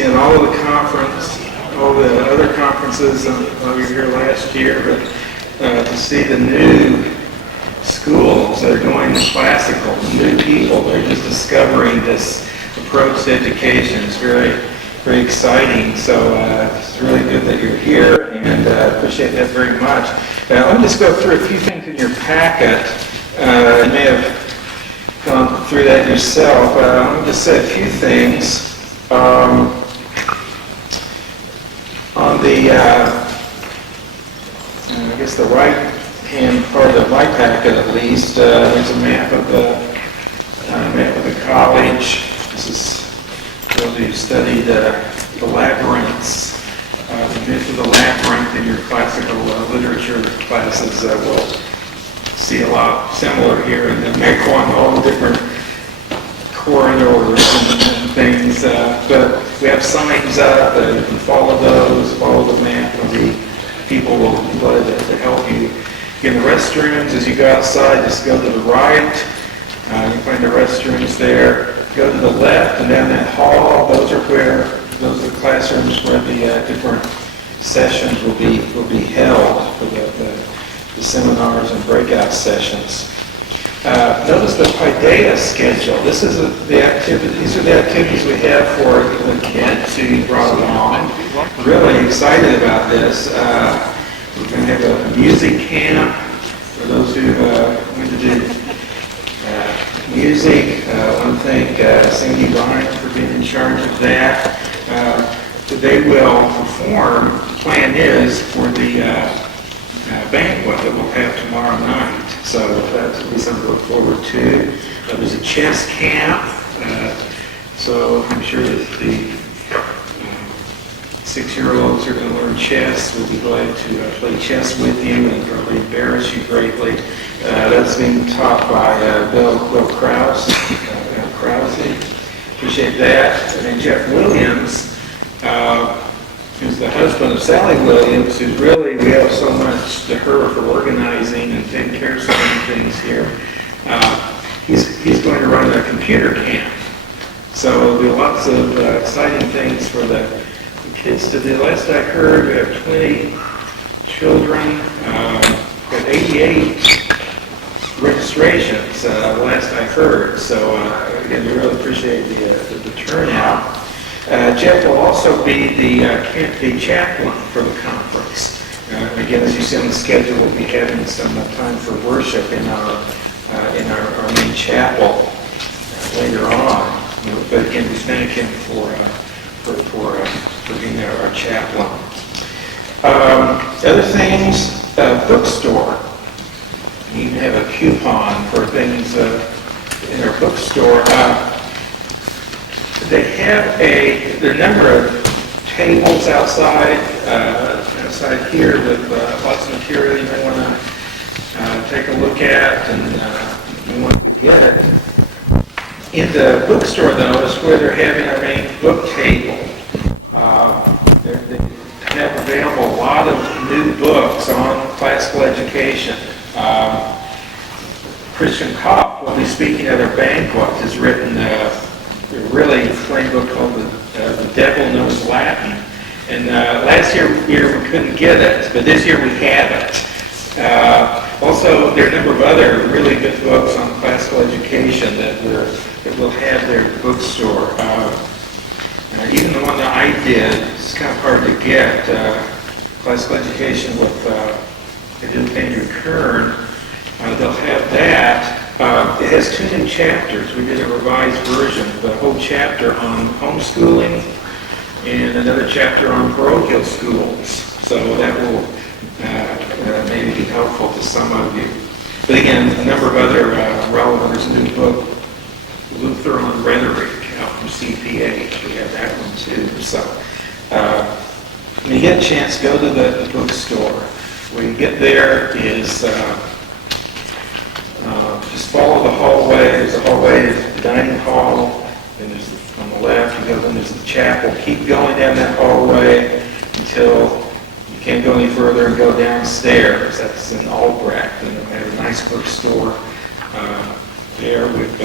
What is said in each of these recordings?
in all of the all the other conferences. We were here last year, but to see the new schools that are going to classical, new people, they're just discovering this approach to education. It's very, very exciting. So it's really good that you're here, and I appreciate that very much. Let me just go through a few things in your packet. You may have gone through that yourself. Let me just say a few things. On the, I guess the right-hand part of my packet, at least, there's a map of the college. This is those who studied the labyrinths, the myth of the labyrinth in your classical literature classes. We'll see a lot similar here in the Mequon, all the different corridors and things. But we have signs up, you can follow those, follow the map, and the people will be glad to help you. In the restrooms, as you go outside, just go to the right. You find the restrooms there. Go to the left, and down that hall, those are the classrooms where the different sessions will be held for the seminars and breakout sessions. Notice the Paideia schedule. These are the activities we have for the kids who you brought along. Really excited about this. We're going to have a music camp for those who want to do music. I want to thank Sandy Bryant for being in charge of that. They will perform, the plan is, for the banquet that we'll have tomorrow night. So that'll be something to look forward to. There's a chess camp. So I'm sure that the 6-year-olds are going to learn chess. We'll be glad to play chess with you and probably embarrass you greatly. That's being taught by Bill Krause. Appreciate that. And then Jeff Williams, who's the husband of Sally Williams, who's really, we owe so much to her for organizing and taking care of so many things here. He's going to run a computer camp. So there'll be lots of exciting things for the kids to do. Last I heard, we have 20 children, we have 88 registrations, last I heard. So again, we really appreciate the turnout. Jeff will also be the chaplain for the conference. Again, as you see on the schedule, we'll be having some time for worship in our main chapel later on. But again, we thank him for being our chaplain. Other things, bookstore. You can have a coupon for things in our bookstore. They have there are a number of tables outside here with lots of material you may want to take a look at, and you want to get it. In the bookstore, though, is where they're having our main book table. They have available a lot of new books on classical education. Christian Kopp will be speaking at our banquet. Has written a really fine book called The Devil Knows Latin. And last year we couldn't get it, but this year we have it. Also, there are a number of other really good books on classical education that we'll have there at the bookstore. Even the one that I did, it's kind of hard to get, classical education with Andrew Kern. They'll have that. It has 2 new chapters. We did a revised version, the whole chapter on homeschooling and another chapter on parochial schools. So that will maybe be helpful to some of you. But again, a number of other relevant. There's a new book, Lutheran Rhetoric, out from CPH. We have that one too. So when you get a chance, go to the bookstore. When you get there is just follow the hallway. There's a hallway, there's the dining hall, and there's on the left, you go, then there's the chapel. Keep going down that hallway until you can't go any further and go downstairs. That's in Albrecht, and they have a nice bookstore there with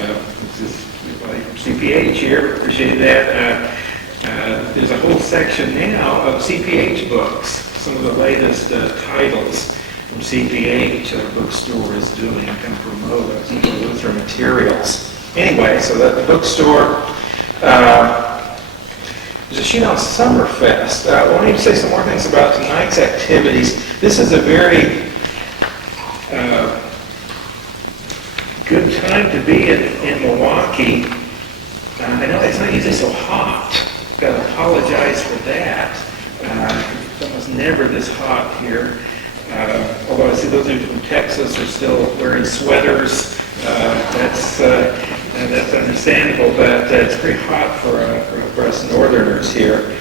CPH here. Appreciate that. There's a whole section now of CPH books, some of the latest titles from CPH bookstore is doing to promote some of the Lutheran materials. Anyway, so that the bookstore, there's a sheet on Summerfest. I want to say some more things about tonight's activities. This is a very good time to be in Milwaukee. I know it's not usually so hot. Got to apologize for that. It's almost never this hot here. Although I see those of you from Texas are still wearing sweaters. That's understandable, but it's pretty hot for us Northerners here.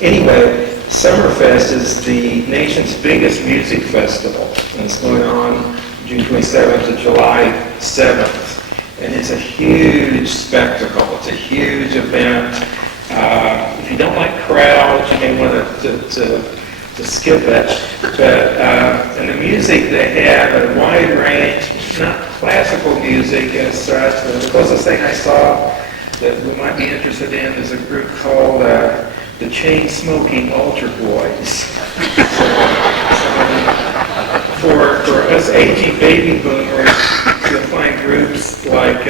Anyway, Summerfest is the nation's biggest music festival, and it's going on June 27th to July 7th. And it's a huge spectacle. It's a huge event. If you don't like crowds, you may want to skip it. But and the music they have a wide range, not classical music as such. The closest thing I saw that we might be interested in is a group called the Chain Smoking Altar Boys. For us aging baby boomers, you'll find groups like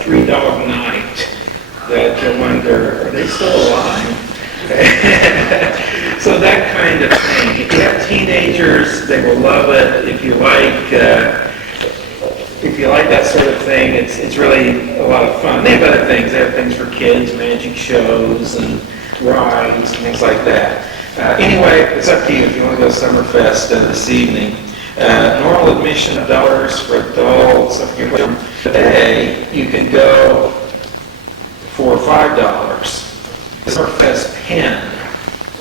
Three Dog Night that you wonder, are they still alive? So that kind of thing. If you have teenagers, they will love it. If you like that sort of thing, it's really a lot of fun. They have other things. They have things for kids, magic shows and rides and things like that. Anyway, it's up to you if you want to go to Summerfest this evening. Normal admission of $1 for adults. Today, you can go for $5. Summerfest pen.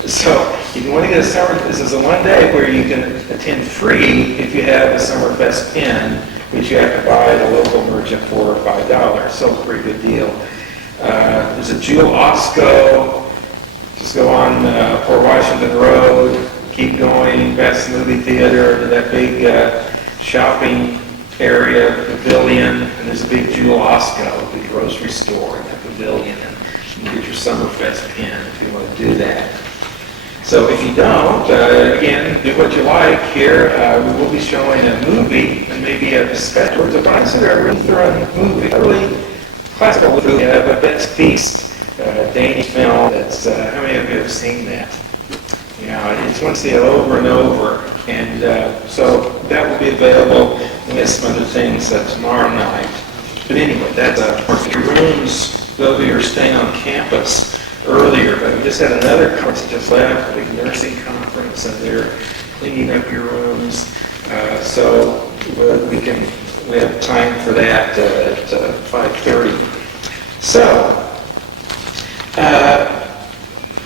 So if you want to get a this is a one day where you can attend free if you have a Summerfest pen, which you have to buy at a local merchant for $5. So a pretty good deal. There's a Jewel Osco. Just go on Port Washington Road, keep going past the movie theater to that big shopping area, pavilion, and there's a big Jewel Osco, big grocery store in that pavilion, and you can get your Summerfest pen if you want to do that. So if you don't, again, do what you like here. We will be showing a movie and maybe a special. It's a consider a Lutheran movie, a really classical movie, but Bet's Feast. Danish film. That's how many of you have seen that? Yeah, I just want to see it over and over, and so that will be available. We have some other things tomorrow night. But anyway, that's your rooms. Those of you are staying on campus earlier, but we just had another conference that just left, a big nursing conference, and they're cleaning up your rooms. So we have time for that at 5:30. So.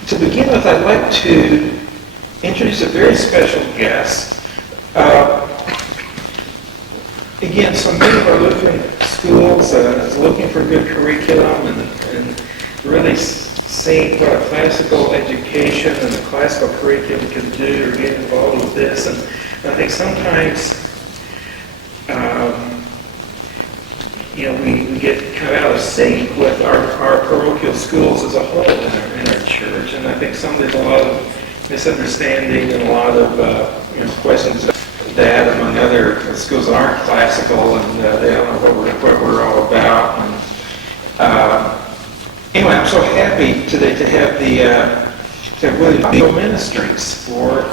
To begin with, I'd like to introduce a very special guest. Again, so many of our Lutheran schools is looking for good curriculum and really seeing what a classical education and the classical curriculum can do or get involved with this. And I think sometimes we get kind of out of sync with our parochial schools as a whole in our church, and I think there's a lot of misunderstanding and a lot of questions that among other schools that aren't classical, and they don't know what we're all about. And anyway, I'm so happy today to have William Ministries for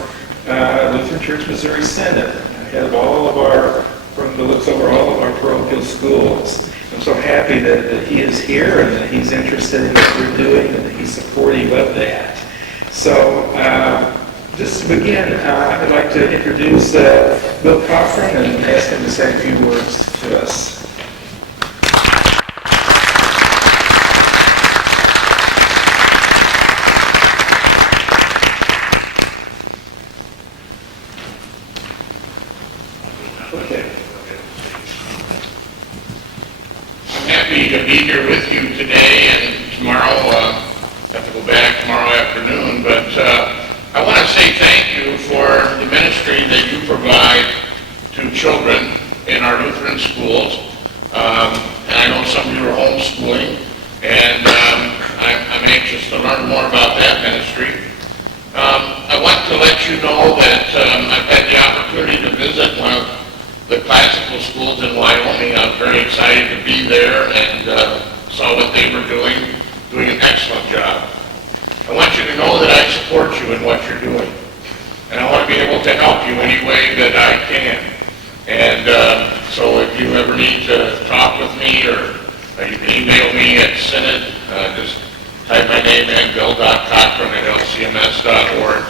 Lutheran Church Missouri Synod, head of all of our that looks over all of our parochial schools. I'm so happy that he is here and that he's interested in what we're doing and that he's supportive of that. So just to begin, I'd like to introduce Bill Cochran and ask him to say a few words to us. To be here with you today and tomorrow. Have to go back tomorrow afternoon, but I want to say thank you for the ministry that you provide to children in our Lutheran schools. And I know some of you are homeschooling, and I'm anxious to learn more about that ministry. I want to let you know that I've had the opportunity to visit one of the classical schools in Wyoming. I was very excited to be there and saw what they were doing an excellent job. I want you to know that I support you in what you're doing. And I want to be able to help you any way that I can. And so if you ever need to talk with me, or you can email me at Synod, just type my name in, bill.cochran@lcms.org,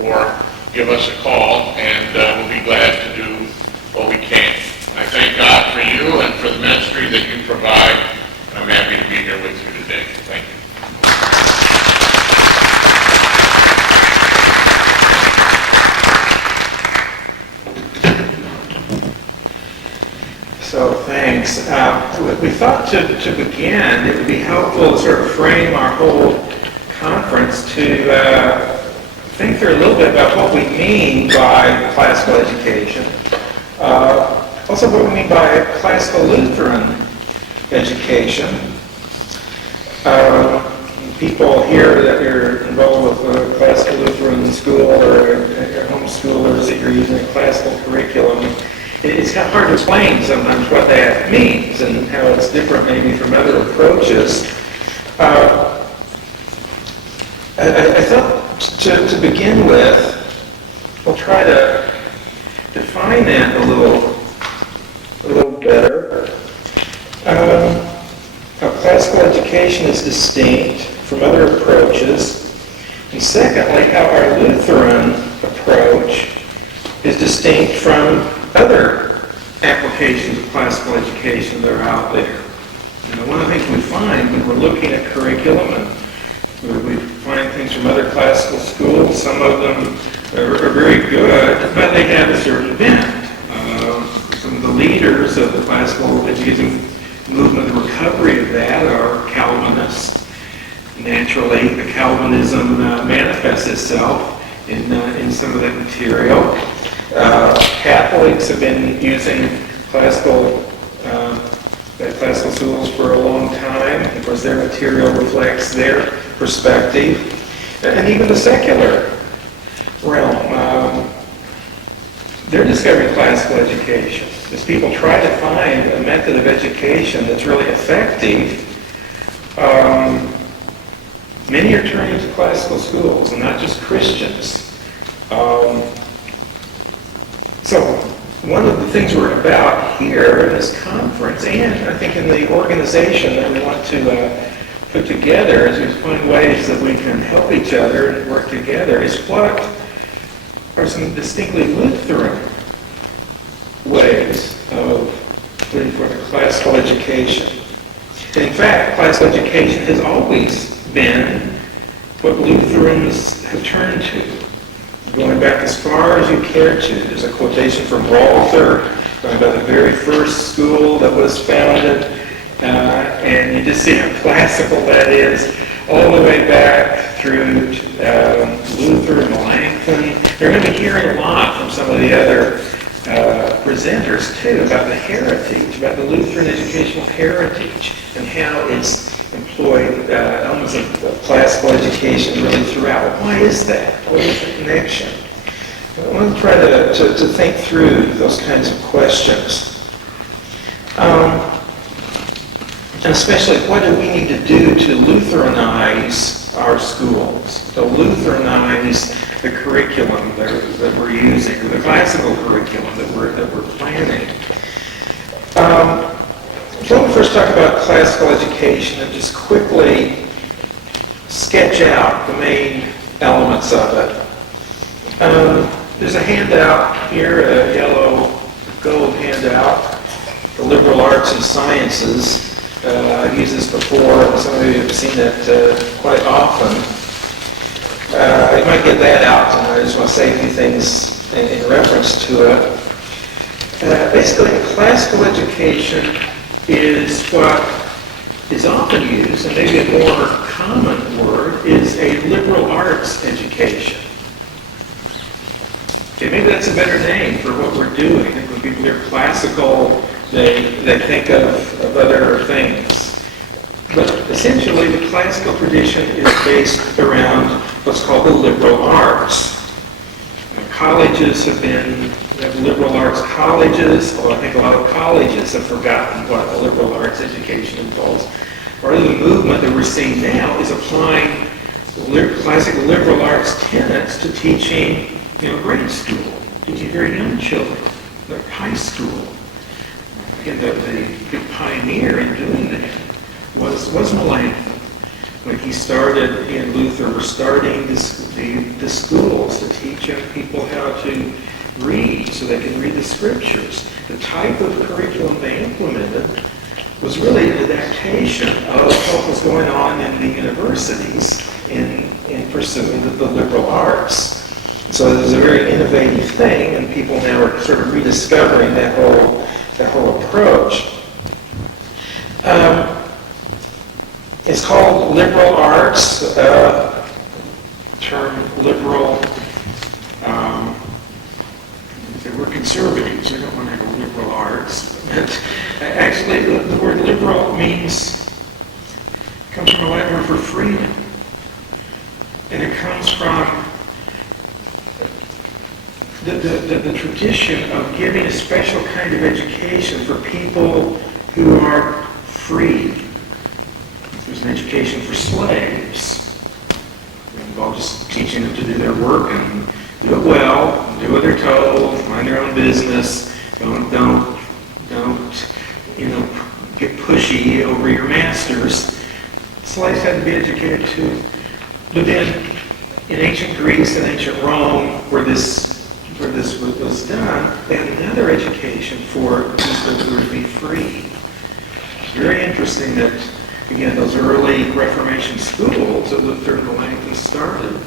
or give us a call, and we'll be glad to do what we can. I thank God for you and for the ministry that you provide. I'm happy to be here with you today. Thank you. So thanks. We thought to begin, it would be helpful to sort of frame our whole conference to think through a little bit about what we mean by classical education. Also what we mean by classical Lutheran education. People here that you're involved with a classical Lutheran school, or your homeschoolers that you're using a classical curriculum, it's kind of hard to explain sometimes what that means and how it's different maybe from other approaches. I thought to begin with, we'll try to define that a little better. How classical education is distinct from other approaches, and secondly, how our Lutheran approach is distinct from other applications of classical education that are out there. One of the things we find when we're looking at curriculum, and we find things from other classical schools, some of them are very good, but they have a certain bent. Some of the leaders of the classical education movement, the recovery of that, are Calvinists. Naturally, the Calvinism manifests itself in some of that material. Catholics have been using classical schools for a long time. Of course, their material reflects their perspective. And even the secular realm, they're discovering classical education. As people try to find a method of education that's really effective, many are turning to classical schools, and not just Christians. So one of the things we're about here in this conference, and I think in the organization that we want to put together, as we find ways that we can help each other and work together, is what are some distinctly Lutheran ways of putting forth a classical education. And in fact, classical education has always been what Lutherans have turned to. Going back as far as you care to. There's a quotation from Walther, talking about the very first school that was founded, and you just see how classical that is, all the way back through Luther and Melanchthon. You're going to be hearing a lot from some of the other presenters, too, about the heritage, about the Lutheran educational heritage, and how it's employed elements of classical education really throughout. Why is that? What is the connection? I want to try to think through those kinds of questions. And especially, what do we need to do to Lutheranize our schools, to Lutheranize the curriculum that we're using, or the classical curriculum that we're planning. So let me first talk about classical education and just quickly sketch out the main elements of it. There's a handout here, a yellow gold handout, the liberal arts and sciences. I've used this before, and some of you have seen it quite often. I might get that out, and I just want to say a few things in reference to it. Basically, classical education is what is often used, and maybe a more common word, is a liberal arts education. Okay, maybe that's a better name for what we're doing. When people hear classical, they think of other things. But essentially, the classical tradition is based around what's called the liberal arts. Colleges have liberal arts colleges, although I think a lot of colleges have forgotten what a liberal arts education involves. Part of the movement that we're seeing now is applying classical liberal arts tenets to teaching, grade school, teaching very young children, like high school. And the big pioneer in doing that was Melanchthon. When he started, he and Luther were starting the schools to teach young people how to read so they can read the scriptures. The type of curriculum they implemented was really an adaptation of what was going on in the universities in pursuing the liberal arts. So it was a very innovative thing, and people now are sort of rediscovering that whole approach. It's called liberal arts. Term liberal. We're conservatives. We don't want to have liberal arts. But actually, the word liberal comes from a Latin word for freedom, and it comes from the tradition of giving a special kind of education for people who are free. There's an education for slaves. It involves just teaching them to do their work and do it well, do what they're told, mind their own business. Don't get pushy over your masters. Slaves had to be educated too. But then in ancient Greece and ancient Rome, where this was done, they had another education for people who were to be free. It's very interesting that, again, those early Reformation schools that Luther and Melanchthon started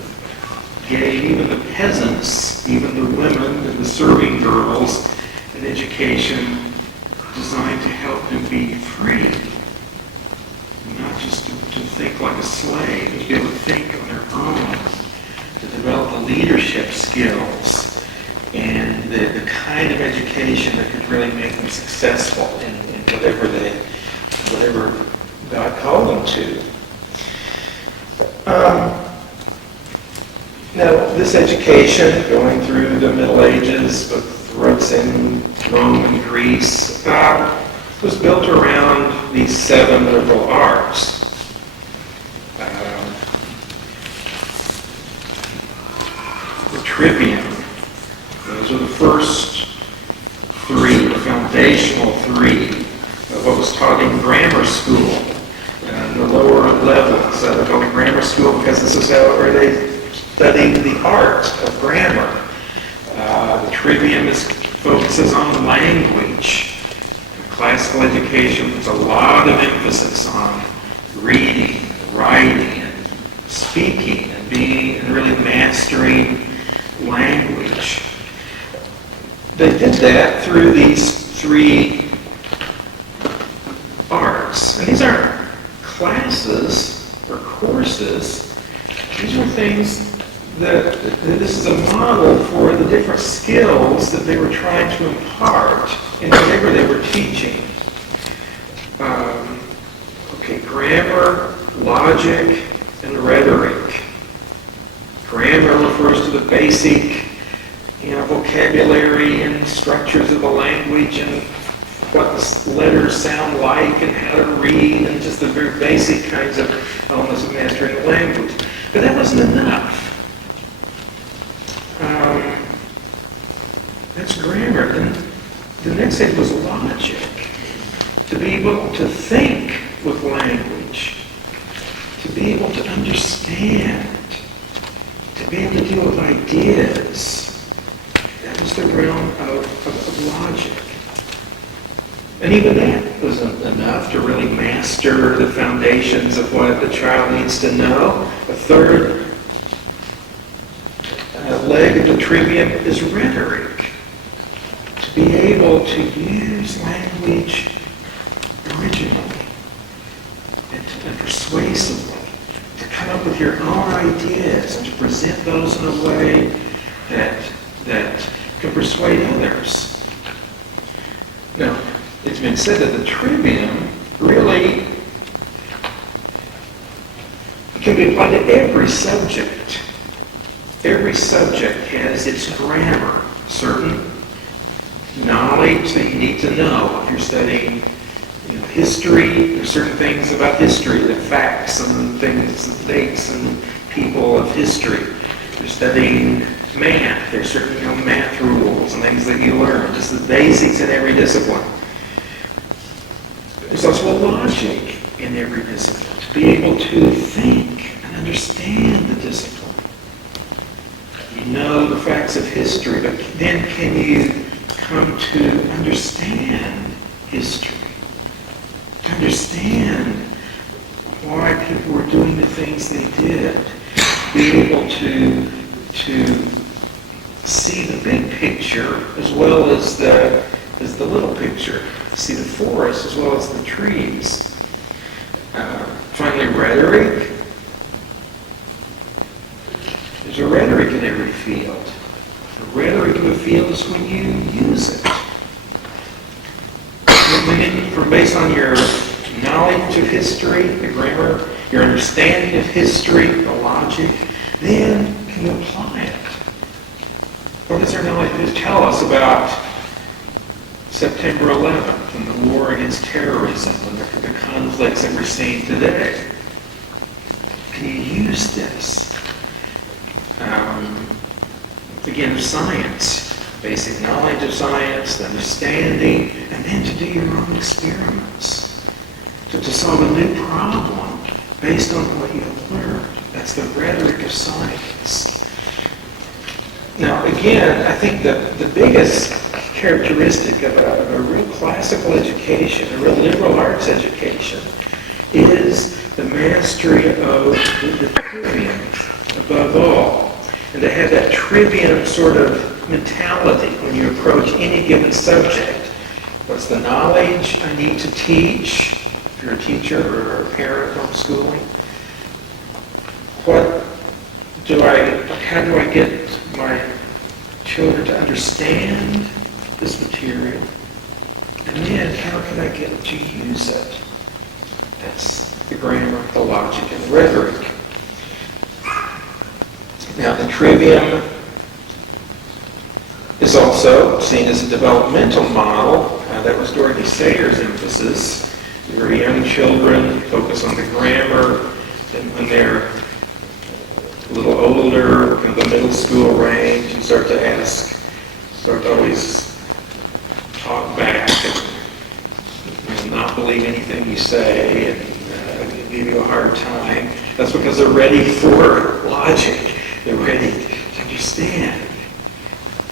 gave even the peasants, even the women and the serving girls, an education designed to help them be free. Not just to think like a slave, but to be able to think on their own, to develop the leadership skills and the kind of education that could really make them successful in whatever God called them to. Now, this education, going through the Middle Ages, with roots in Rome and Greece, was built around these 7 liberal arts. The trivium, those are the first 3, the foundational 3 of what was taught in grammar school. The lower levels, they call it grammar school because this is where they studied the art of grammar. The trivium focuses on language. Classical education puts a lot of emphasis on reading, writing, and speaking, and really mastering language. They did that through these 3 arts. And these aren't classes or courses. These are things that this is a model for the different skills that they were trying to impart in whatever they were teaching. Grammar, logic, and rhetoric. Grammar refers to the basic, vocabulary and structures of the language and what the letters sound like and how to read and just the very basic kinds of elements of mastering the language. But that wasn't enough. That's grammar. Then the next thing was logic. To be able to think with language. To be able to understand. To be able to deal with ideas. That was the realm of logic. And even that wasn't enough to really master the foundations of what the child needs to know. A third leg of the trivium is rhetoric. To be able to use language originally and persuasively. To come up with your own ideas and to present those in a way that can persuade others. Now, it's been said that the trivium really can be applied to every subject. Every subject has its grammar, certain knowledge that you need to know. If you're studying history, there's certain things about history, the facts and the things, the dates and people of history. If you're studying math, there's certain math rules and things that you learn, just the basics in every discipline. There's also a logic in every discipline, to be able to think and understand the discipline. You know the facts of history, but then can you come to understand history? To understand why people were doing the things they did. Be able to see the big picture as well as the little picture. See the forest as well as the trees. Finally, rhetoric. There's a rhetoric in every field. The rhetoric of a field is when you use it. Based on your knowledge of history, the grammar, your understanding of history, the logic, then can you apply it? What does our knowledge tell us about September 11th and the war against terrorism and the conflicts that we're seeing today? Can you use this? Again, science, basic knowledge of science, the understanding, and then to do your own experiments, to solve a new problem based on what you have learned. That's the rhetoric of science. Now, again, I think the biggest characteristic of a real classical education, a real liberal arts education, is the mastery of the trivium above all. And to have that trivium sort of mentality when you approach any given subject. What's the knowledge I need to teach? If you're a teacher or a parent homeschooling, how do I get my children to understand this material? And then how can I get them to use it? That's the grammar, the logic, and the rhetoric. Now, the trivium is also seen as a developmental model. That was Dorothy Sayers' emphasis. Very young children focus on the grammar, and when they're a little older, in the middle school range, you start to always talk back and not believe anything you say and give you a hard time. That's because they're ready for logic. They're ready to understand.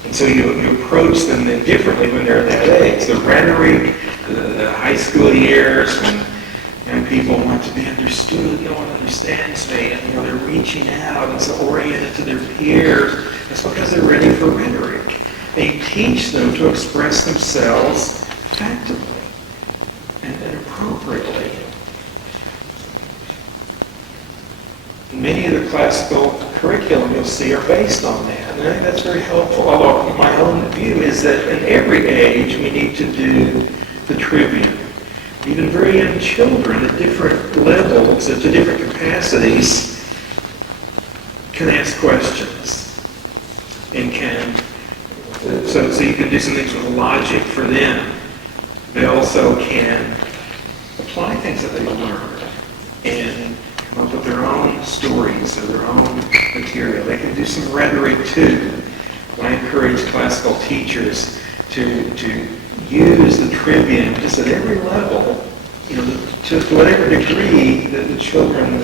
And so you approach them then differently when they're that age. The rhetoric, the high school years, when young people want to be understood, no one understands me, and they're reaching out and so oriented to their peers. That's because they're ready for rhetoric. And you teach them to express themselves effectively and appropriately. Many of the classical curriculum you'll see are based on that. And I think that's very helpful. Although my own view is that in every age we need to do the trivium. Even very young children at different levels, to different capacities, can ask questions. And so you can do some things with logic for them. They also can apply things that they've learned and come up with their own stories or their own material. They can do some rhetoric too. I encourage classical teachers to use the trivium just at every level, to whatever degree that the children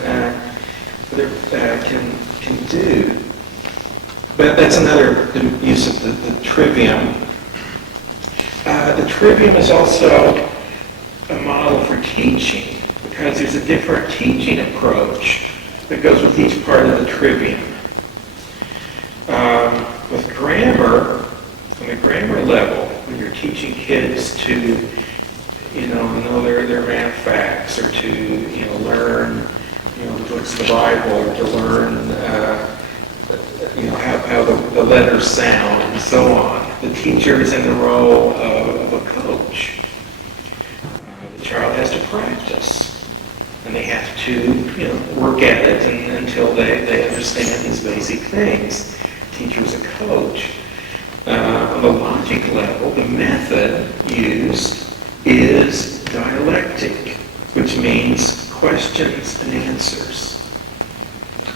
can do. But that's another use of the trivium. The trivium is also a model for teaching, because there's a different teaching approach that goes with each part of the trivium. With grammar, on the grammar level, when you're teaching kids to, know their math facts, or to, learn, the books of the Bible, or to learn, how the letters sound, and so on. The teacher is in the role of a coach. The child has to practice. and they have to, work at it until they understand these basic things. Teacher is a coach. On the logic level, the method used is dialectic, which means questions and answers.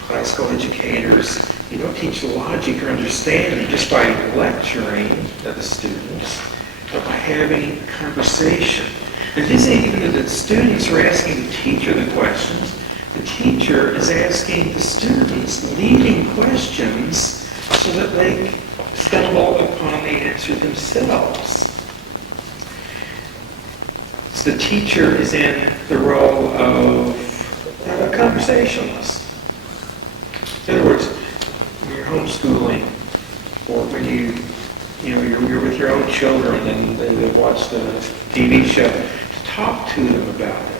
Classical educators, you don't teach logic or understanding just by lecturing to the students, but by having a conversation. And it isn't even that the students are asking the teacher the questions. The teacher is asking the students leading questions so that they stumble upon the answer themselves. So the teacher is in the role of a conversationalist. In other words, when you're homeschooling, or when you're with your own children and they watch the TV show, to talk to them about it.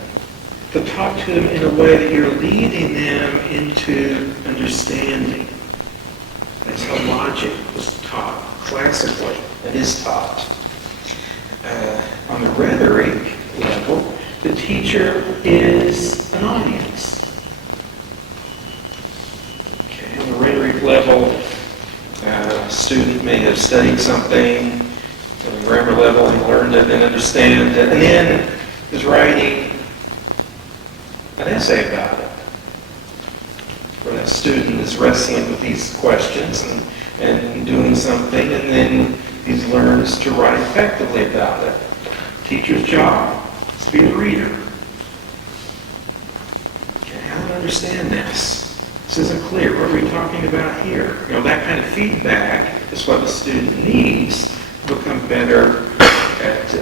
To talk to them in a way that you're leading them into understanding. That's how logic was taught classically. It is taught. On the rhetoric level, the teacher is an audience. Okay, on the rhetoric level, a student may have studied something on the grammar level and learned it and understand it, and then is writing an essay about it. Where that student is wrestling with these questions and doing something, and then he learns to write effectively about it. Teacher's job is to be a reader. Okay, how do I understand this? This isn't clear. What are we talking about here? That kind of feedback is what the student needs to become better at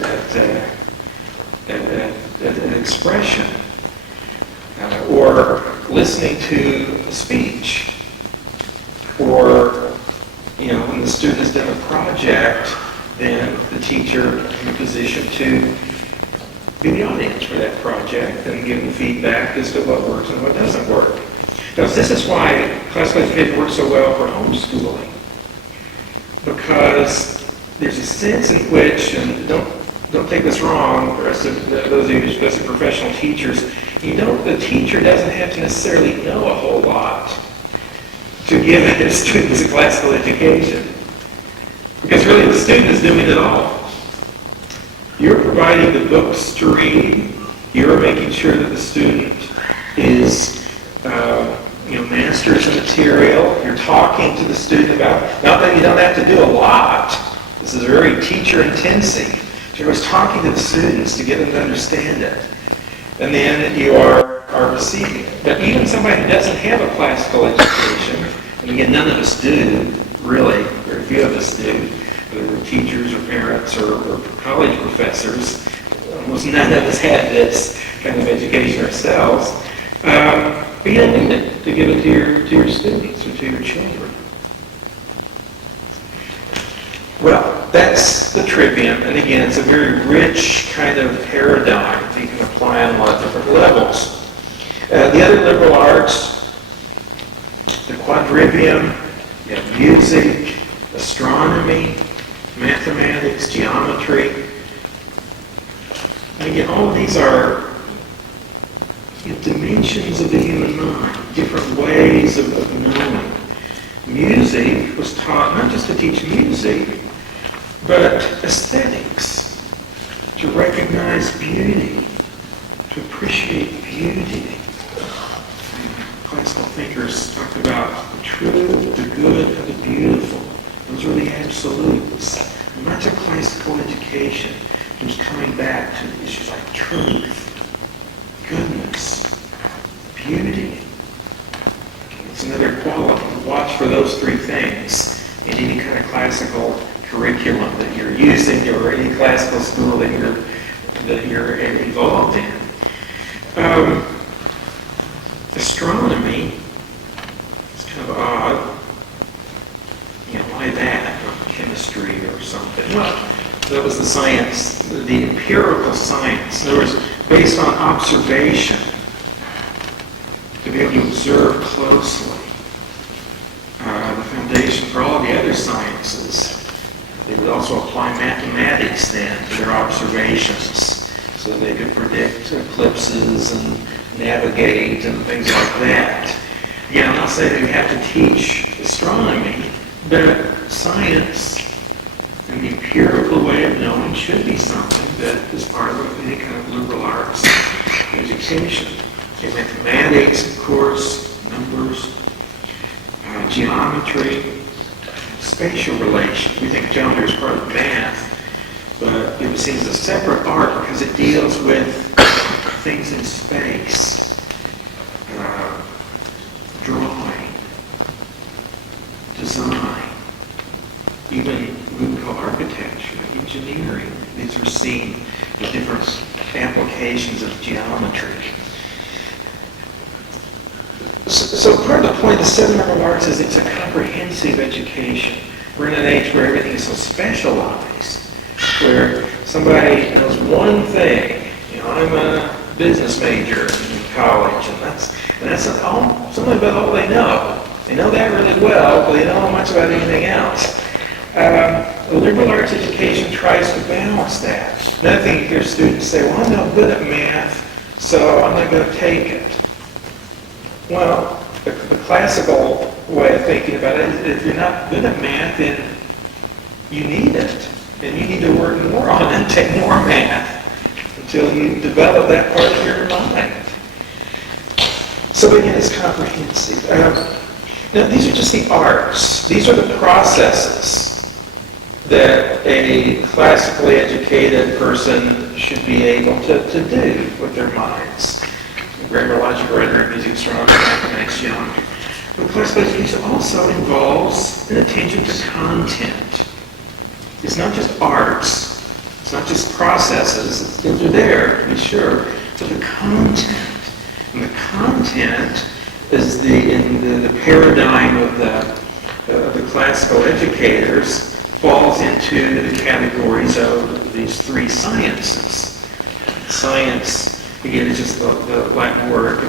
expression. Or listening to a speech. Or, when the student has done a project, then the teacher is in a position to be the audience for that project and give them feedback as to what works and what doesn't work. Now, this is why classical education works so well for homeschooling. Because there's a sense in which, and don't take this wrong, the rest of those of you who are professional teachers, the teacher doesn't have to necessarily know a whole lot to give his students a classical education. Because really the student is doing it all. You're providing the books to read. You're making sure that the student is, masters the material. You're talking to the student about, not that you don't have to do a lot. This is very teacher intensive. You're always talking to the students to get them to understand it. And then you are receiving it. But even somebody who doesn't have a classical education, and again, none of us do, really, very few of us do, whether we're teachers or parents or college professors, almost none of us had this kind of education ourselves. But you don't need it to give it to your students or to your children. Well, that's the trivium, and again, it's a very rich kind of paradigm that you can apply on a lot of different levels. The other liberal arts, the quadrivium, you have music, astronomy, mathematics, geometry. And again, all of these are dimensions of the human mind, different ways of knowing. Music was taught not just to teach music, but aesthetics, to recognize beauty, to appreciate beauty. Classical thinkers talked about the true, the good, and the beautiful. Those are the absolutes. Much of classical education is coming back to issues like truth, goodness, beauty. It's another quality. Watch for those three things in any kind of classical curriculum that you're using or any classical school that you're involved in. Astronomy is kind of odd. Why that? Not chemistry or something. Well, that was the science, the empirical science. In other words, based on observation, to be able to observe closely. The foundation for all the other sciences. They would also apply mathematics then to their observations, so they could predict eclipses and navigate and things like that. Again, I'm not saying that you have to teach astronomy, but science and the empirical way of knowing should be something that is part of any kind of liberal arts education. Okay, mathematics, of course, numbers, geometry, spatial relations. We think geometry is part of math, but it was seen as a separate art because it deals with things in space, drawing, design, even we would call architecture, engineering. These are seen as different applications of geometry. So part of the point of the 7 liberal arts is it's a comprehensive education. We're in an age where everything is so specialized, where somebody knows one thing. You know, I'm a business major in college, and that's all, something about all they know. They know that really well, but they don't know much about anything else. The liberal arts education tries to balance that. Another thing you hear students say, well, I'm not good at math, so I'm not going to take it. Well, the classical way of thinking about it is if you're not good at math, then you need it. And you need to work more on it and take more math until you develop that part of your mind. So again, it's comprehensive. Now, these are just the arts. These are the processes that a classically educated person should be able to do with their minds. Grammar, logic, rhetoric, music, astronomy, mathematics, geometry. But classical education also involves an attention to content. It's not just arts. It's not just processes. Those are there, to be sure. But the content. And the content is in the paradigm of the classical educators falls into the categories of these 3 sciences. Science, again, is just the Latin word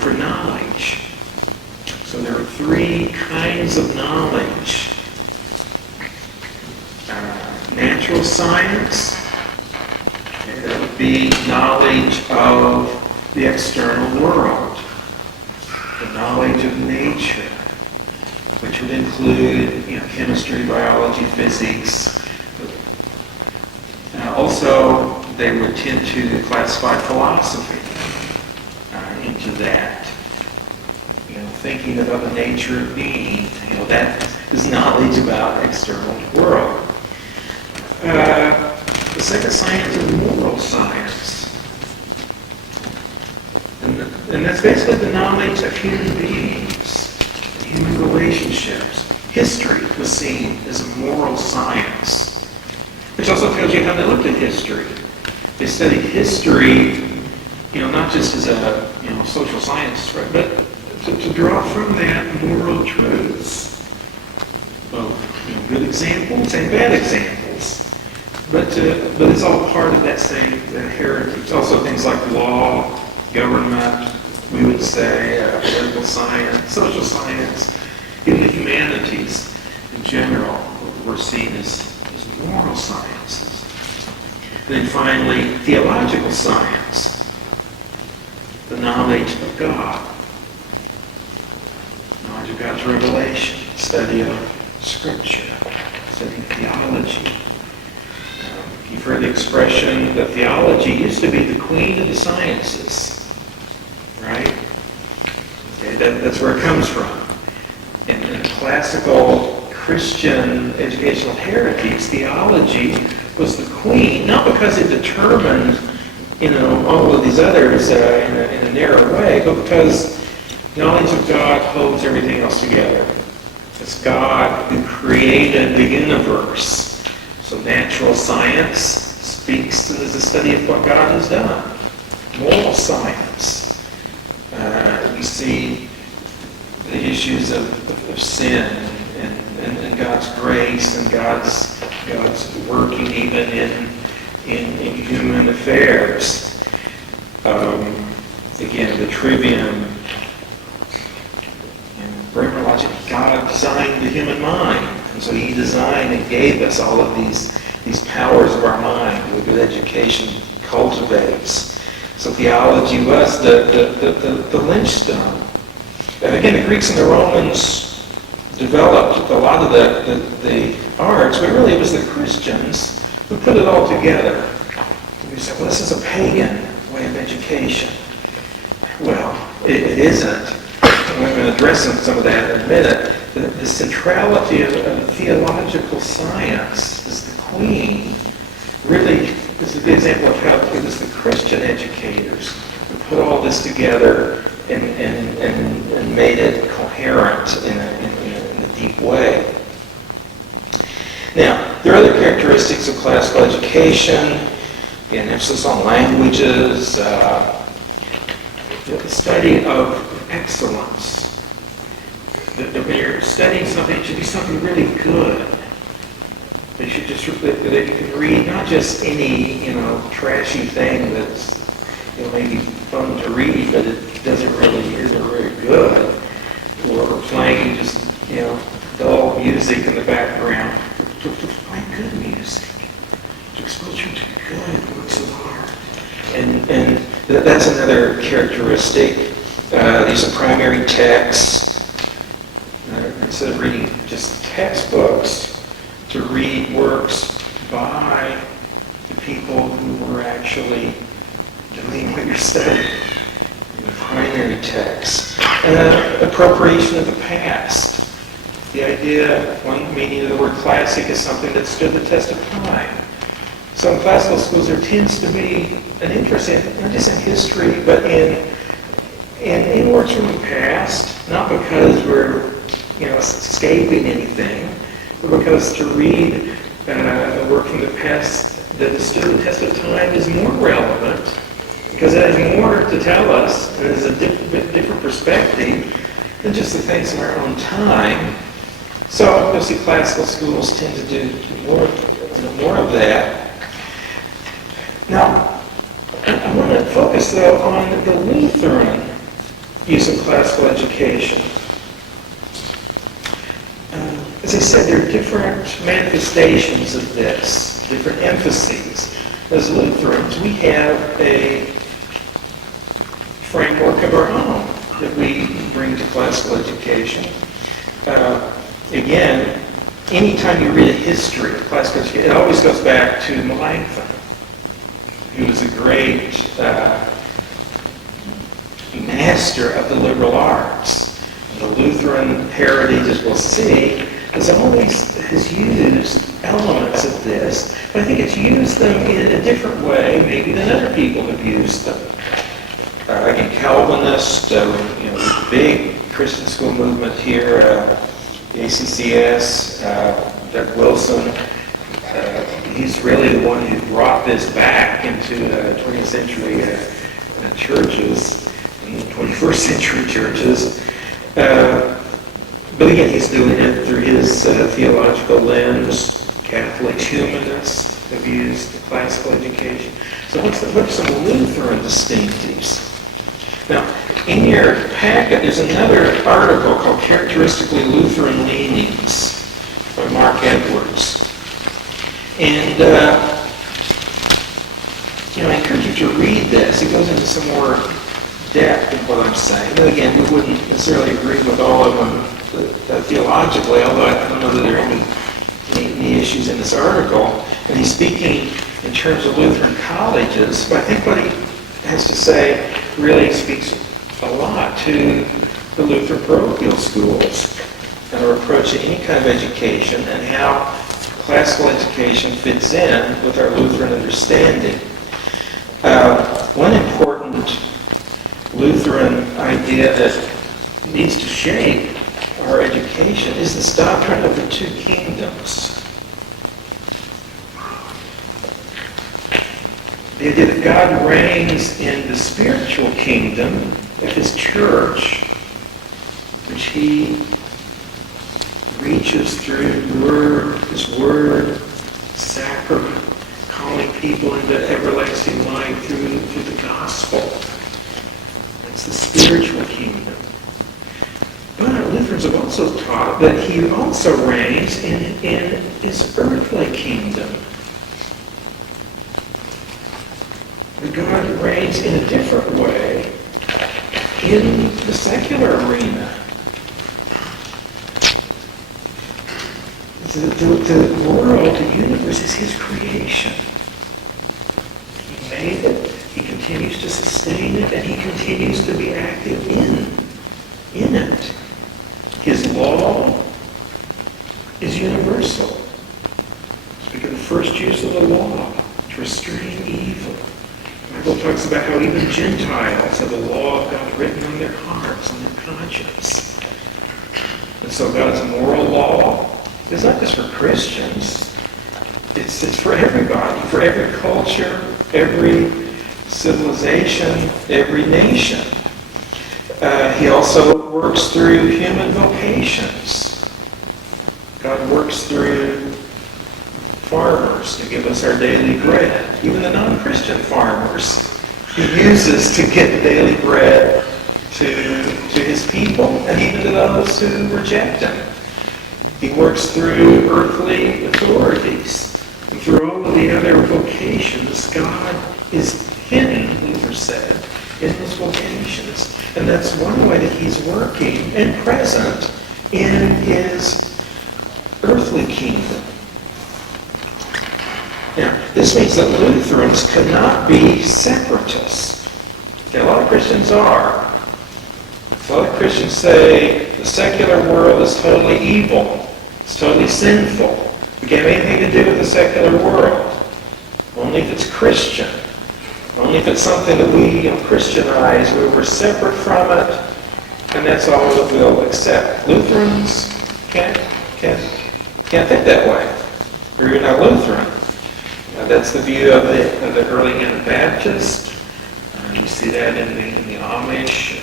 for knowledge. So there are 3 kinds of knowledge. Natural science, that would be knowledge of the external world, the knowledge of nature, which would include chemistry, biology, physics. Also, they would tend to classify philosophy into that. Thinking about the nature of being. That is knowledge about external world. The second science is moral science. And that's basically the knowledge of human beings, human relationships. History was seen as a moral science, which also tells you how they looked at history. They studied history, not just as a social science, right, but to draw from that moral truths, both good examples and bad examples. But it's all part of that same heritage. Also things like law, government, we would say, political science, social science, even the humanities in general were seen as moral sciences. And then finally, theological science, the knowledge of God, knowledge of God's revelation, study of Scripture, study of theology. You've heard the expression that theology used to be the queen of the sciences, right? Okay, that's where it comes from. And in a classical Christian educational heritage, theology was the queen, not because it determined, all of these others in a narrow way, but because knowledge of God holds everything else together. It's God who created the universe. So natural science speaks to the study of what God has done. Moral science, we see the issues of sin and God's grace and God's working even in human affairs. Again, the trivium and grammar logic. God designed the human mind. And so he designed and gave us all of these powers of our mind that a good education cultivates. So theology was the lynchstone. And again, the Greeks and the Romans developed a lot of the arts, but really it was the Christians who put it all together. And we said, well, this is a pagan way of education. Well, it isn't. And I'm going to address some of that in a minute. The centrality of theological science as the queen really is a good example of how it was the Christian educators who put all this together and made it coherent in a deep way. Now, there are other characteristics of classical education, an emphasis on languages, the study of excellence. That when you're studying something, it should be something really good. That you can read, not just any, trashy thing that's, maybe fun to read, but it isn't very good. Or playing just, dull music in the background. Play good music. To expose you to good works of art. And that's another characteristic. These are primary texts. Instead of reading just textbooks, to read works by the people who were actually doing what you're studying in the primary text. Appropriation of the past. The idea, one meaning of the word classic is something that stood the test of time. So in classical schools there tends to be an interest in, not just in history, but in works from the past, not because we're escaping anything, but because to read a work from the past that has stood the test of time is more relevant, because it has more to tell us, and is a different perspective than just the things in our own time. So obviously classical schools tend to do more of that. Now, I want to focus though on the Lutheran use of classical education. As I said, there are different manifestations of this, different emphases. As Lutherans, we have a framework of our own that we bring to classical education. Again, anytime you read a history of classical education, it always goes back to Melanchthon, who was a great master of the liberal arts. The Lutheran heritage, as we'll see, has used elements of this, but I think it's used them in a different way maybe than other people have used them. Again, Calvinist, the big Christian school movement here, the ACCS, Doug Wilson, he's really the one who brought this back into 20th century churches, and 21st century churches. But again, he's doing it through his theological lens. Catholics, humanists have used classical education. So what are some Lutheran distinctives? Now, in your packet, there's another article called Characteristically Lutheran Leanings by Mark Edwards. And, I encourage you to read this. It goes into some more depth in what I'm saying. And again, we wouldn't necessarily agree with all of them theologically, although I don't know that there are any issues in this article. And he's speaking in terms of Lutheran colleges, but I think what he has to say really speaks a lot to the Lutheran parochial schools and our approach to any kind of education and how classical education fits in with our Lutheran understanding. One important Lutheran idea that needs to shape our education is this doctrine of the two kingdoms. The idea that God reigns in the spiritual kingdom of his church, which he reaches through his word, sacrament, calling people into everlasting life through the gospel. That's the spiritual kingdom. But Lutherans have also taught that he also reigns in his earthly kingdom. That God reigns operates in a different way in the secular arena. The world, the universe is his creation. He made it, he continues to sustain it, and he continues to be active in it. His law is universal. Speak of the first use of the law to restrain evil. The Bible talks about how even Gentiles have the law of God written on their hearts, on their conscience. And so God's moral law is not just for Christians. It's for everybody, for every culture, every civilization, every nation. He also works through human vocations. God works through farmers to give us our daily bread. Even the non-Christian farmers he uses to get daily bread to his people and even to those who reject him. He works through earthly authorities and through all of the other vocations. God is hidden, Luther said, in his vocations. And that's one way that he's working and present in his earthly kingdom. Now, this means that Lutherans cannot be separatists. Okay, a lot of Christians are. A lot of Christians say the secular world is totally evil. It's totally sinful. We can't have anything to do with the secular world. Only if it's Christian. Only if it's something that we Christianize, where we're separate from it, and that's all that we'll accept. Lutherans can't think that way. Or you're not Lutheran. That's the view of the early Anabaptist. You see that in the Amish,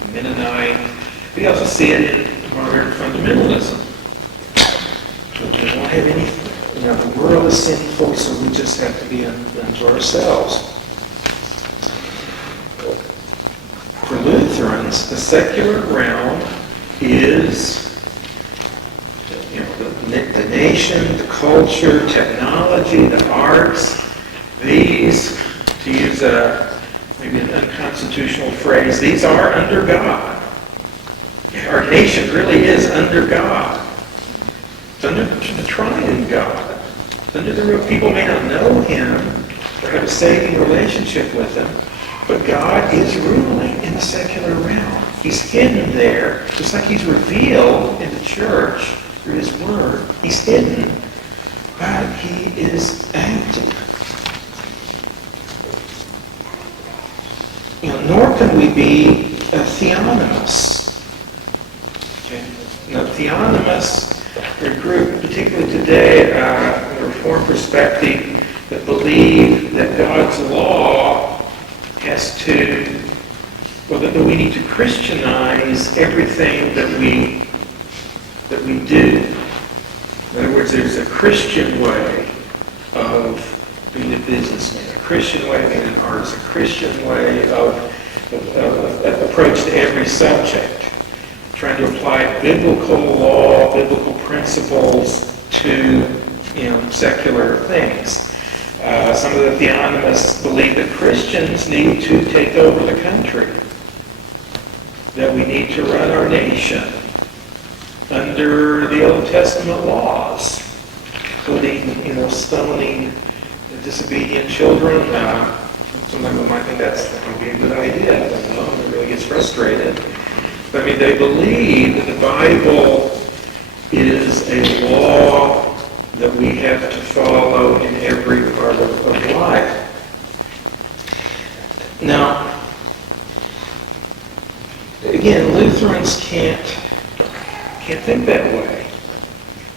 the Mennonite. We also see it in modern fundamentalism. We won't have anything. The world is sinful, so we just have to be unto ourselves. For Lutherans, the secular realm is the nation, the culture, technology, the arts. These, to use maybe an unconstitutional phrase, these are under God. Our nation really is under God. It's under the triune God. It's under the real. People may not know him or have a saving relationship with him, but God is ruling in the secular realm. He's hidden there, just like he's revealed in the church through his word. He's hidden, but he is active. Nor can we be theonomous. Okay? Theonomous are a group, particularly today, from a Reformed perspective, that believe that God's law has to, that we need to Christianize everything that we do. In other words, there's a Christian way of being a businessman, a Christian way of being an artist, a Christian way of approach to every subject, trying to apply biblical law, biblical principles to secular things. Some of the theonomists believe that Christians need to take over the country, that we need to run our nation under the Old Testament laws, including, stoning disobedient children. Some of them might think that would be a good idea. It really gets frustrated. But they believe that the Bible is a law that we have to follow in every part of life. Now, again, Lutherans can't think that way.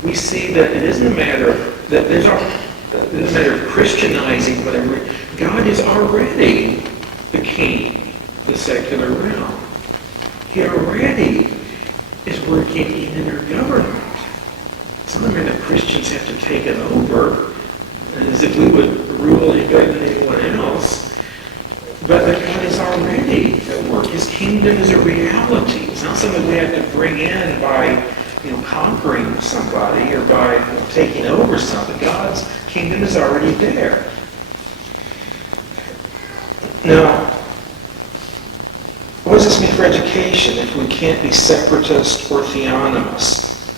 We see that it isn't a matter of that it isn't a matter of Christianizing whatever. God is already the king of the secular realm. He already is working in our government. It's not a matter that Christians have to take it over as if we would rule any better than anyone else. But that God is already at work. His kingdom is a reality. It's not something we have to bring in by conquering somebody or by taking over something. God's kingdom is already there. Now, what does this mean for education if we can't be separatist or theonomous?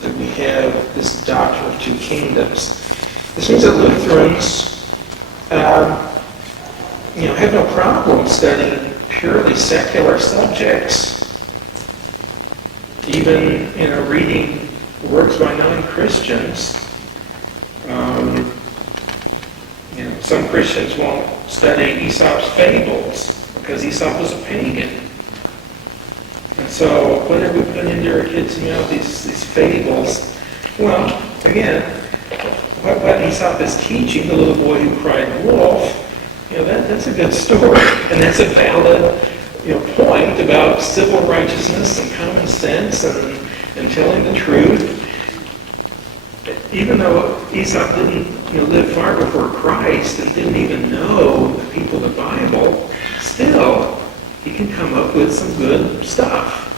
That we have this doctrine of two kingdoms. This means that Lutherans have no problem studying purely secular subjects, even reading works by non-Christians. Some Christians won't study Aesop's fables because Aesop was a pagan. And so whenever we put into our kids' these fables, well, again, what Aesop is teaching, the little boy who cried wolf, that's a good story. And that's a valid point about civil righteousness and common sense and telling the truth. Even though Aesop didn't live far before Christ and didn't even know the people of the Bible, still, he can come up with some good stuff.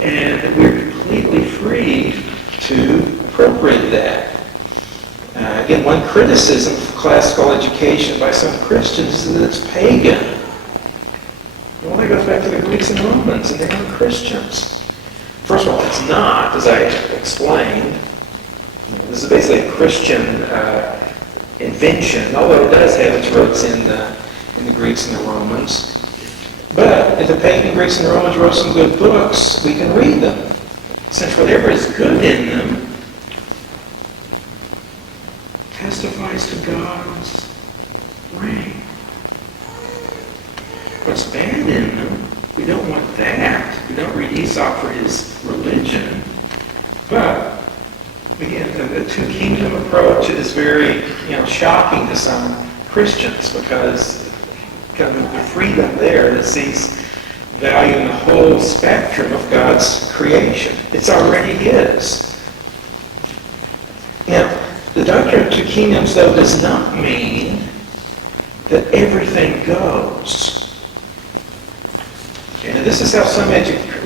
And we're completely free to appropriate that. Again, one criticism of classical education by some Christians is that it's pagan. Well, that goes back to the Greeks and Romans, and they're not Christians. First of all, it's not, as I explained. This is basically a Christian invention, although it does have its roots in the Greeks and the Romans. But if the pagan Greeks and the Romans wrote some good books, we can read them. Since whatever is good in them testifies to God's reign. What's bad in them, we don't want that. We don't read Aesop for his religion. But again, the two-kingdom approach is very, shocking to some Christians because of the freedom there that sees value in the whole spectrum of God's creation. It's already his. Now, the doctrine of two kingdoms, though, does not mean that everything goes. Okay, now this is how some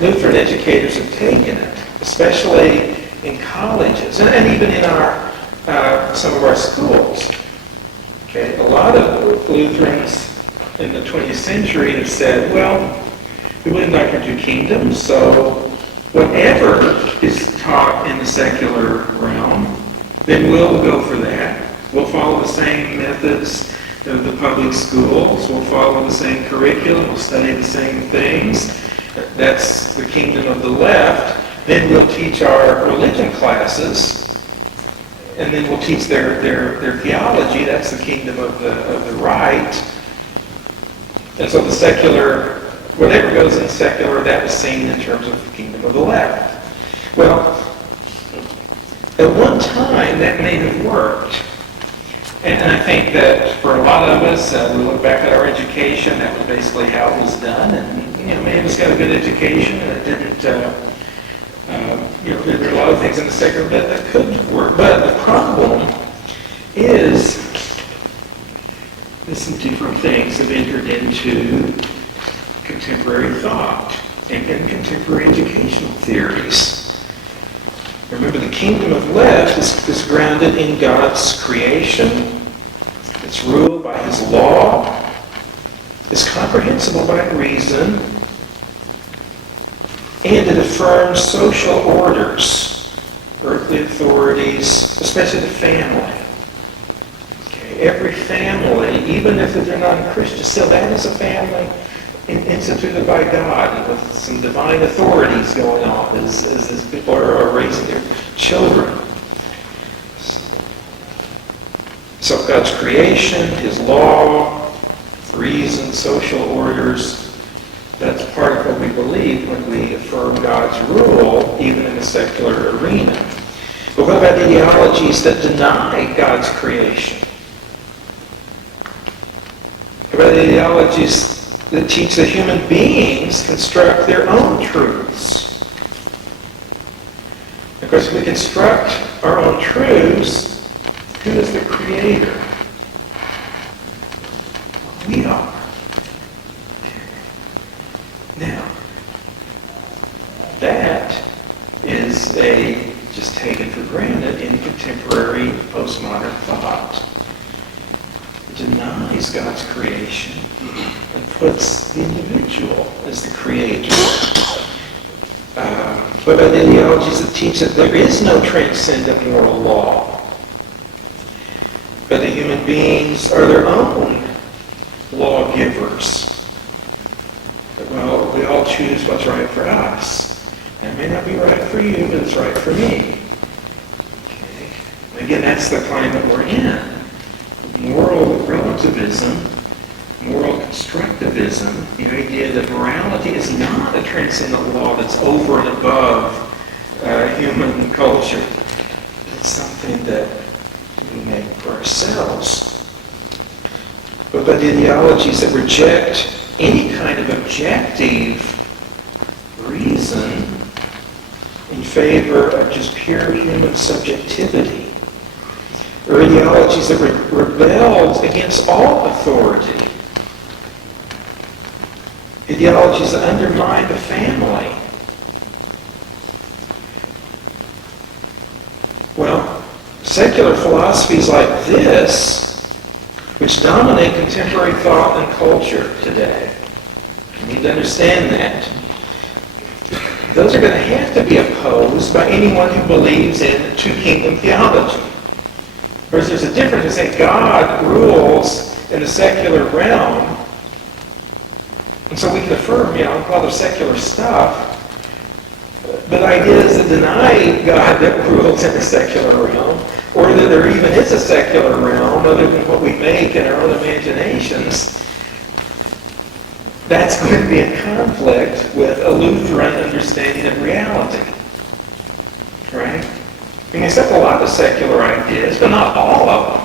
Lutheran educators have taken it, especially in colleges, and even in some of our schools. Okay, a lot of Lutherans in the 20th century have said, well, we believe in the doctrine of two kingdoms, so whatever is taught in the secular realm, then we'll go for that. We'll follow the same methods of the public schools. We'll follow the same curriculum. We'll study the same things. That's the kingdom of the left. Then we'll teach our religion classes, and then we'll teach their theology. That's the kingdom of the right. And so the secular, whatever goes in secular, that was seen in terms of the kingdom of the left. Well, at one time that may have worked. And I think that for a lot of us, we look back at our education, that was basically how it was done. And, many of us got a good education, and it didn't, there are a lot of things in the secular that couldn't work. But the problem is that some different things have entered into contemporary thought and contemporary educational theories. Remember, the kingdom of left is grounded in God's creation. It's ruled by his law. It's comprehensible by reason. And it affirms social orders, earthly authorities, especially the family. Okay, every family, even if they're non-Christian, still that is a family instituted by God and with some divine authorities going on as people are raising their children. So God's creation, his law, reason, social orders, that's part of what we believe when we affirm God's rule, even in the secular arena. But what about ideologies that deny God's creation? What about ideologies that teach that human beings construct their own truths? Of course, if we construct our own truths, who is the creator? We are. Now, that is just taken for granted in contemporary postmodern thought. denies God's creation and puts the individual as the creator. But ideologies that teach that there is no transcendent moral law, but the human beings are their own lawgivers. Well, we all choose what's right for us. It may not be right for you, but it's right for me. Okay. And again, that's the climate we're in. Moral relativism, moral constructivism, the idea that morality is not a transcendent law that's over and above human culture. It's something that we make for ourselves. But ideologies that reject any kind of objective reason in favor of just pure human subjectivity. Or ideologies that rebelled against all authority. Ideologies that undermine the family. Well, secular philosophies like this, which dominate contemporary thought and culture today, you need to understand that. Those are going to have to be opposed by anyone who believes in two-kingdom theology. Whereas there's a difference to say God rules in the secular realm, and so we can affirm, all the secular stuff, but ideas that deny God that rules in the secular realm, or that there even is a secular realm other than what we make in our own imaginations, that's going to be in conflict with a Lutheran understanding of reality. Right? We can accept a lot of secular ideas, but not all of them,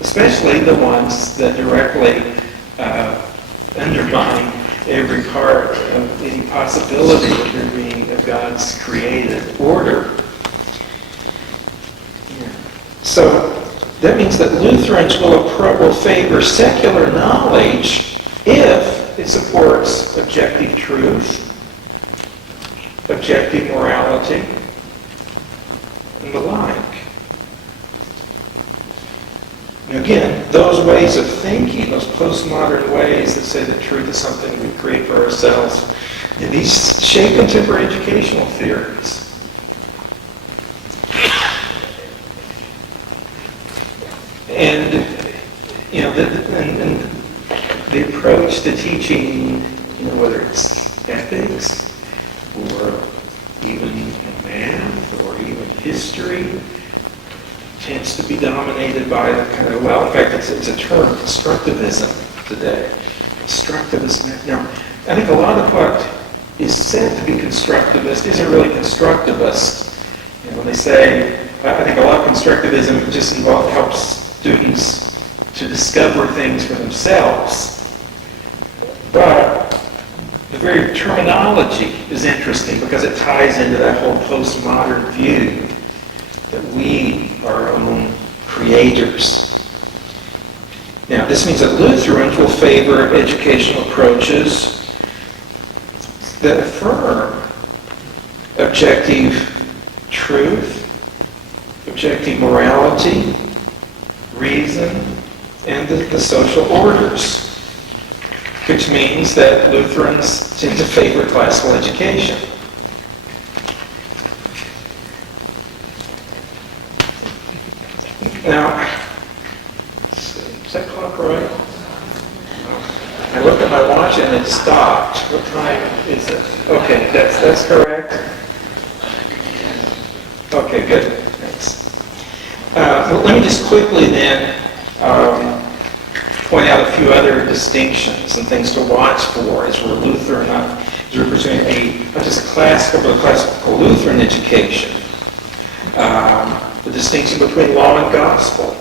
especially the ones that directly undermine every part of any possibility of there being of God's created order. So that means that Lutherans will favor secular knowledge if it supports objective truth, objective morality, and the like. And again, those ways of thinking, those postmodern ways that say that truth is something we create for ourselves, these shape contemporary educational theories. And, the approach to teaching, whether it's ethics or even math or even history, tends to be dominated by the kind of, in fact, it's a term, constructivism today. Constructivism. Now, I think a lot of what is said to be constructivist isn't really constructivist. When they say, I think a lot of constructivism just helps students to discover things for themselves. But the very terminology is interesting because it ties into that whole postmodern view that we are our own creators. Now, this means that Lutherans will favor educational approaches that affirm objective truth, objective morality, reason, and the social orders, which means that Lutherans tend to favor classical education. Now, is that clock right? I looked at my watch and it stopped. What time is it? Okay, that's correct. Okay, good. Thanks. Well, let me just quickly then point out a few other distinctions and things to watch for as we're Lutheran, as we're pursuing not just a classical, but a classical Lutheran education. The distinction between law and gospel.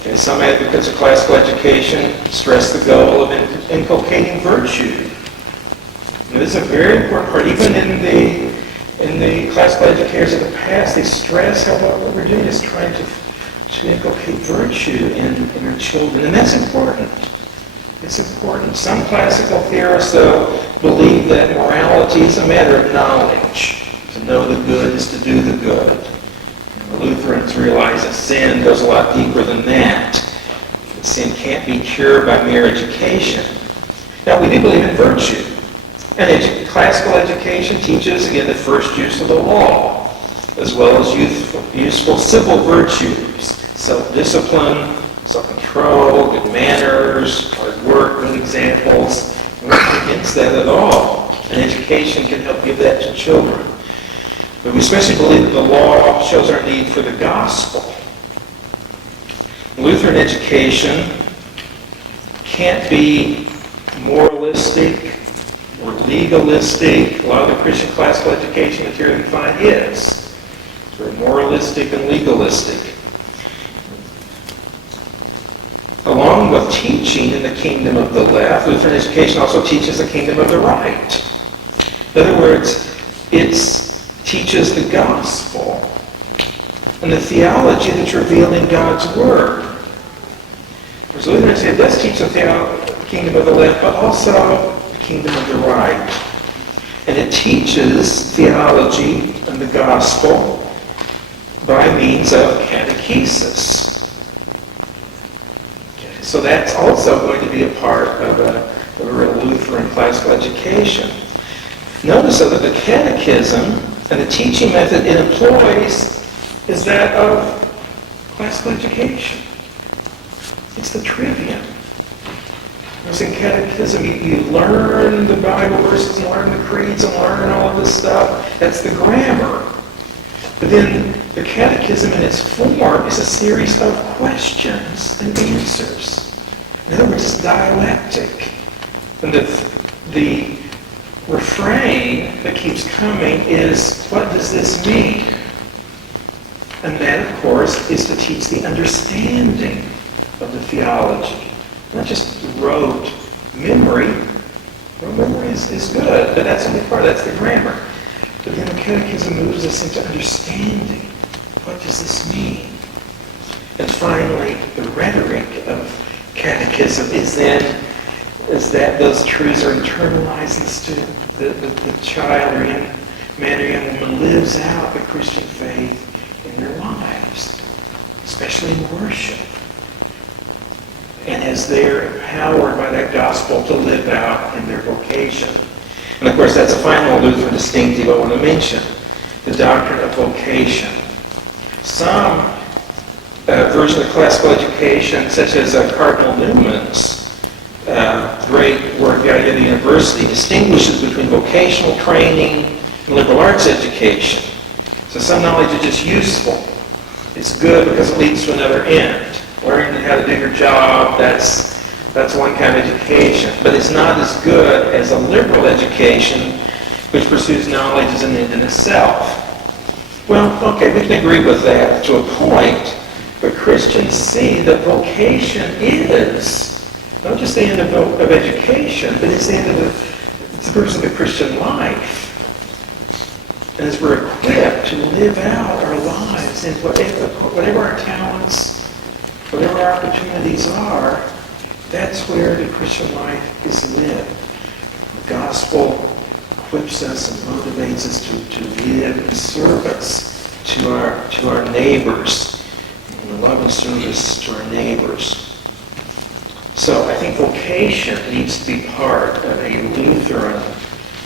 Okay, some advocates of classical education stress the goal of inculcating virtue. And this is a very important part. Even in the classical educators of the past, they stress how what we're doing is trying to inculcate virtue in our children. And that's important. It's important. Some classical theorists, though, believe that morality is a matter of knowledge. To know the good is to do the good. The Lutherans realize that sin goes a lot deeper than that. sin can't be cured by mere education. Now, we do believe in virtue. And classical education teaches, again, the first use of the law, as well as useful civil virtues, self-discipline, self-control, good manners, hard work, good examples. We're not against that at all. And education can help give that to children. But we especially believe that the law shows our need for the gospel. Lutheran education can't be moralistic or legalistic. A lot of the Christian classical education material we find is. It's very moralistic and legalistic. Along with teaching in the kingdom of the left, Lutheran education also teaches the kingdom of the right. In other words, it teaches the gospel and the theology that's revealed in God's Word. Whereas Lutherans say, let's teach the kingdom of the left, but also the kingdom of the right. And it teaches theology and the gospel by means of catechesis. So that's also going to be a part of a real Lutheran classical education. Notice that the catechism and the teaching method it employs is that of classical education. It's the trivium. Whereas in catechism, you learn the Bible verses and learn the creeds and learn all of this stuff. That's the grammar. But then the catechism in its form is a series of questions and answers. In other words, it's dialectic. And the refrain that keeps coming is, what does this mean? And that, of course, is to teach the understanding of the theology. Not just rote memory. Well, memory is good, but that's only part, that's the grammar. But then the catechism moves us into understanding. What does this mean? And finally, the rhetoric of catechism is that those truths are internalized in the student. The child or young man or young woman lives out the Christian faith in their lives, especially in worship. And as they're empowered by that gospel to live out in their vocation. And of course, that's a final Lutheran distinctive I want to mention, the doctrine of vocation. Some version of classical education, such as Cardinal Newman's great work out of the university, distinguishes between vocational training and liberal arts education. So some knowledge is just useful. It's good because it leads to another end. Learning how to do your job, that's one kind of education. But it's not as good as a liberal education, which pursues knowledge as an end in itself. Well, okay, we can agree with that to a point, but Christians see that vocation is not just the end of education, but it's the end of it's the purpose of the Christian life. And as we're equipped to live out our lives in whatever our talents, whatever our opportunities are, that's where the Christian life is lived. The gospel equips us and motivates us to live in service to our neighbors, in love and service to our neighbors. So I think vocation needs to be part of a Lutheran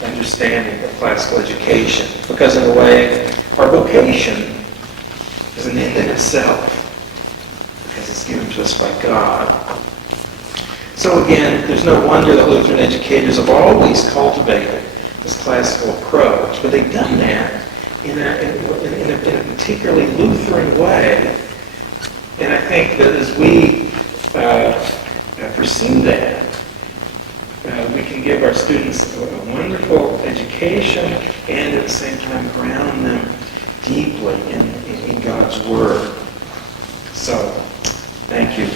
understanding of classical education, because in a way, our vocation is an end in itself, because it's given to us by God. So again, there's no wonder that Lutheran educators have always cultivated this classical approach, but they've done that in a particularly Lutheran way. And I think that as we pursue that, we can give our students a wonderful education and at the same time ground them deeply in God's Word. So, thank you.